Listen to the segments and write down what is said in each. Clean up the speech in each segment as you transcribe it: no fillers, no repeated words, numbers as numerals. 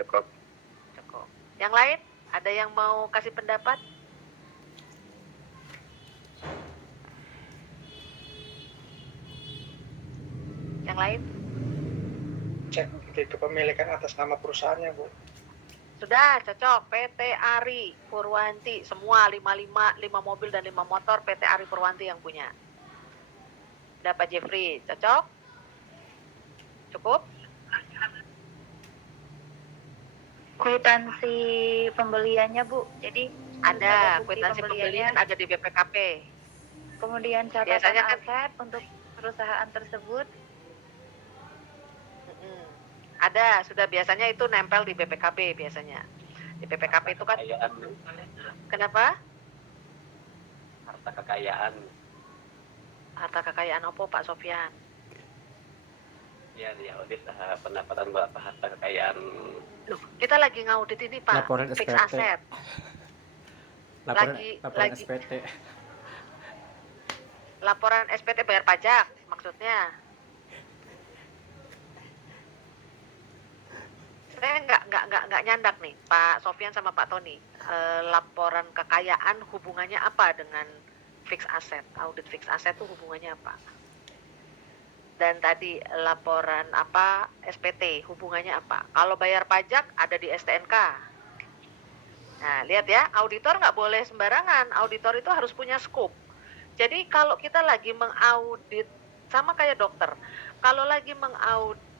Cukup. Cukup. Yang lain? Ada yang mau kasih pendapat? Yang lain? Cek bukti kepemilikan atas nama perusahaannya, Bu. Sudah cocok. PT Ari Purwanti. Semua 5 mobil dan 5 motor PT Ari Purwanti yang punya. Udah Pak Jeffrey, cocok? Cukup? Kwitansi pembeliannya, Bu. Jadi ada bukti kwitansi pembelian ada di BPKP. Kemudian catatan biasanya kan aset untuk perusahaan tersebut. Ada, sudah biasanya itu nempel di BPKB biasanya. Di BPKB itu kan Kekayaan. Kenapa? Harta kekayaan. Harta kekayaan apa Pak Sofyan? Ya, di audit pendapatan berapa harta kekayaan. Loh, kita lagi ngaudit ini Pak. Laporan Fix SPT. aset. Laporan SPT. Laporan SPT bayar pajak maksudnya. Saya nggak nyandak nih Pak Sofyan sama Pak Tony. Laporan kekayaan hubungannya apa dengan fix aset? Audit fix aset itu hubungannya apa? Dan tadi laporan apa SPT hubungannya apa? Kalau bayar pajak ada di STNK. Nah lihat ya, auditor nggak boleh sembarangan. Auditor itu harus punya scope. Jadi kalau kita lagi mengaudit sama kayak dokter, kalau lagi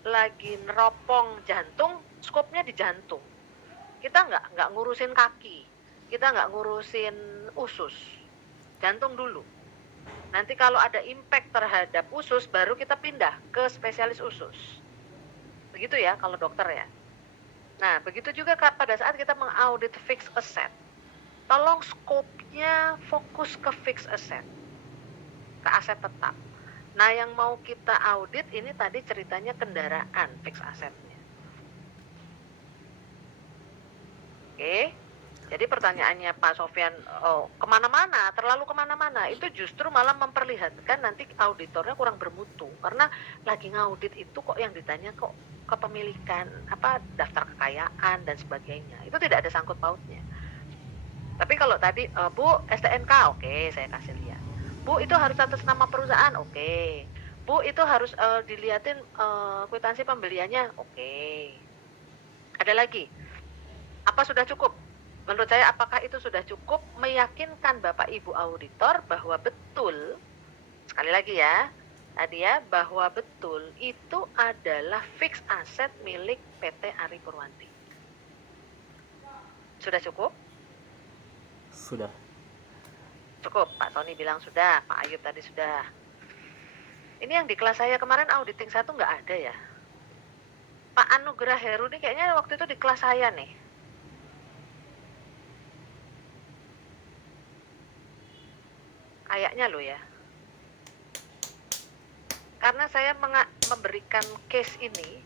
lagi neropong jantung, skopnya di jantung. Kita nggak ngurusin kaki, kita nggak ngurusin usus, jantung dulu. Nanti kalau ada impact terhadap usus, baru kita pindah ke spesialis usus. Begitu ya kalau dokter ya. Nah, begitu juga pada saat kita mengaudit fixed asset. Tolong skopnya fokus ke fixed asset, ke aset tetap. Nah, yang mau kita audit ini tadi ceritanya kendaraan fixed assetnya. Oke. Jadi pertanyaannya Pak Sofyan, kemana-mana, terlalu kemana-mana, itu justru malah memperlihatkan nanti auditornya kurang bermutu. Karena lagi ngaudit itu kok yang ditanya kok kepemilikan, daftar kekayaan dan sebagainya. Itu tidak ada sangkut pautnya. Tapi kalau tadi, Bu, STNK, oke, saya kasih lihat. Bu, itu harus atas nama perusahaan, oke. Bu, itu harus dilihatin kwitansi pembeliannya, oke. Ada lagi? Apa sudah cukup? Menurut saya apakah itu sudah cukup meyakinkan Bapak Ibu auditor bahwa betul, sekali lagi ya, tadi ya, bahwa betul itu adalah fixed asset milik PT Ari Purwanti. Sudah cukup? Sudah. Cukup, Pak Tony bilang sudah, Pak Ayub tadi sudah. Ini yang di kelas saya kemarin auditing 1 nggak ada ya. Pak Anugrah Heru ini kayaknya waktu itu di kelas saya nih. Kayaknya loh ya. Karena saya memberikan case ini.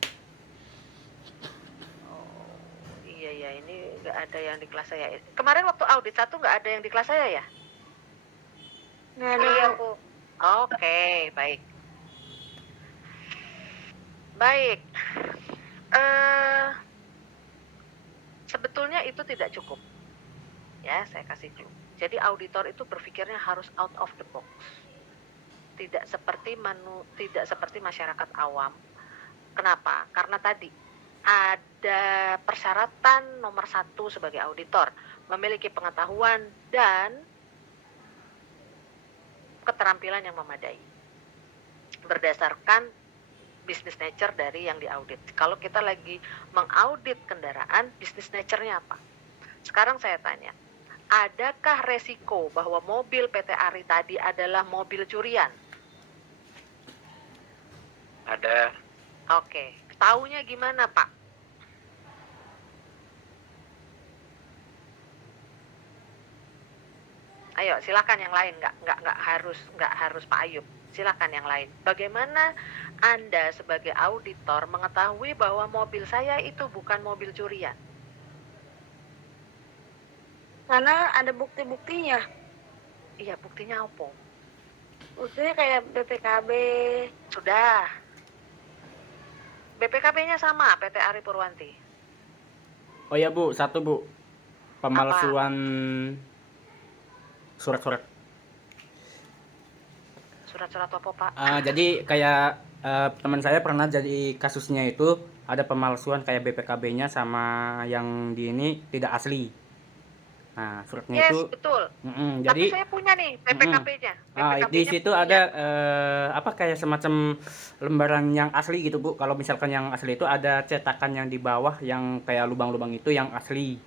Oh, iya ini nggak ada yang di kelas saya. Kemarin waktu audit 1 nggak ada yang di kelas saya ya? Nggak ada ya, Bu. Oke, baik. Baik. Sebetulnya itu tidak cukup. Ya, saya kasih clue. Jadi auditor itu berpikirnya harus out of the box. Tidak seperti masyarakat awam. Kenapa? Karena tadi ada persyaratan nomor 1 sebagai auditor, memiliki pengetahuan dan keterampilan yang memadai. Berdasarkan business nature dari yang diaudit. Kalau kita lagi mengaudit kendaraan, business nature-nya apa? Sekarang saya tanya, adakah resiko bahwa mobil PT Ari tadi adalah mobil curian? Ada. Oke, taunya gimana Pak? Ayo, silakan yang lain, nggak harus Pak Ayub. Silakan yang lain. Bagaimana Anda sebagai auditor mengetahui bahwa mobil saya itu bukan mobil curian? Karena ada bukti-buktinya. Iya, buktinya apa? Buktinya kayak BPKB. Sudah. BPKB-nya sama PT Ari Purwanti. Oh ya Bu, satu Bu. Pemalsuan surat-surat. Surat-surat apa, Pak? Jadi kayak teman saya pernah jadi kasusnya itu ada pemalsuan kayak BPKB-nya sama yang di ini tidak asli. Nah, suratnya Yes, itu betul. jadi Tapi saya punya nih BPKB-nya. di situ ada apa kayak semacam lembaran yang asli gitu Bu. Kalau misalkan yang asli itu ada cetakan yang di bawah yang kayak lubang-lubang itu yang asli.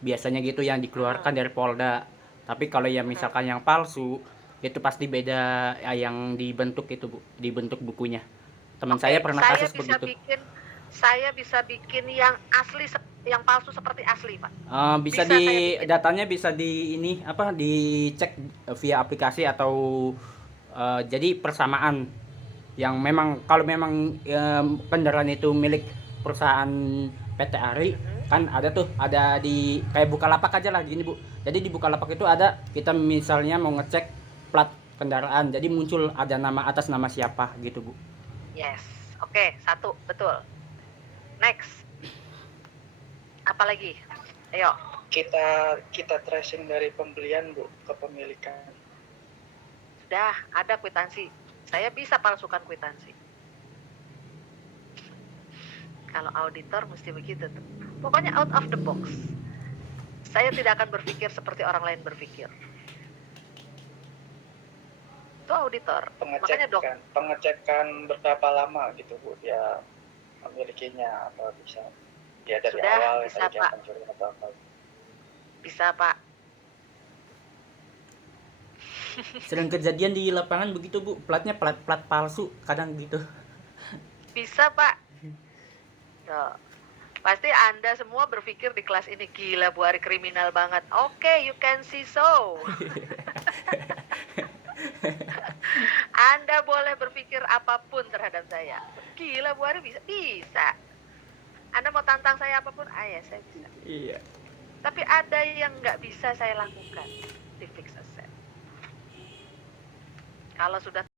Biasanya gitu yang dikeluarkan dari Polda. Tapi kalau yang misalkan yang palsu itu pasti beda yang dibentuk itu Bu, dibentuk bukunya. Teman saya pernah kasus begitu. Saya bisa bikin yang asli, yang palsu seperti asli, Pak. Bisa Bisa saya bikin. datanya bisa di ini apa dicek via aplikasi atau jadi persamaan yang memang kalau memang kendaraan itu milik perusahaan PT Ari kan ada di kayak Bukalapak aja lah gini Bu. Jadi di Bukalapak itu ada kita misalnya mau ngecek plat kendaraan jadi muncul ada nama atas nama siapa gitu Bu. Yes. Oke, satu, betul. Next. Apalagi? Ayo. Kita tracing dari pembelian Bu ke pemilikan. Sudah ada kwitansi. Saya bisa palsukan kwitansi. Kalau auditor mesti begitu tuh. Pokoknya out of the box. Saya tidak akan berpikir seperti orang lain berpikir. Itu auditor. Makanya Pengecekan berapa lama gitu Bu dia memilikinya atau bisa dia dari Sudah, awal bisa, dari dia Pak. pencuri atau apa. Bisa, Pak. Sering kejadian di lapangan begitu Bu, platnya plat palsu kadang gitu. Bisa, Pak. Tuh. Pasti Anda semua berpikir di kelas ini gila Bu Ari kriminal banget. Oke, you can see so. Anda boleh berpikir apapun terhadap saya. Gila Bu Ari bisa? Bisa. Anda mau tantang saya apapun, ya saya bisa. Iya. Tapi ada yang nggak bisa saya lakukan di fix asset. Kalau sudah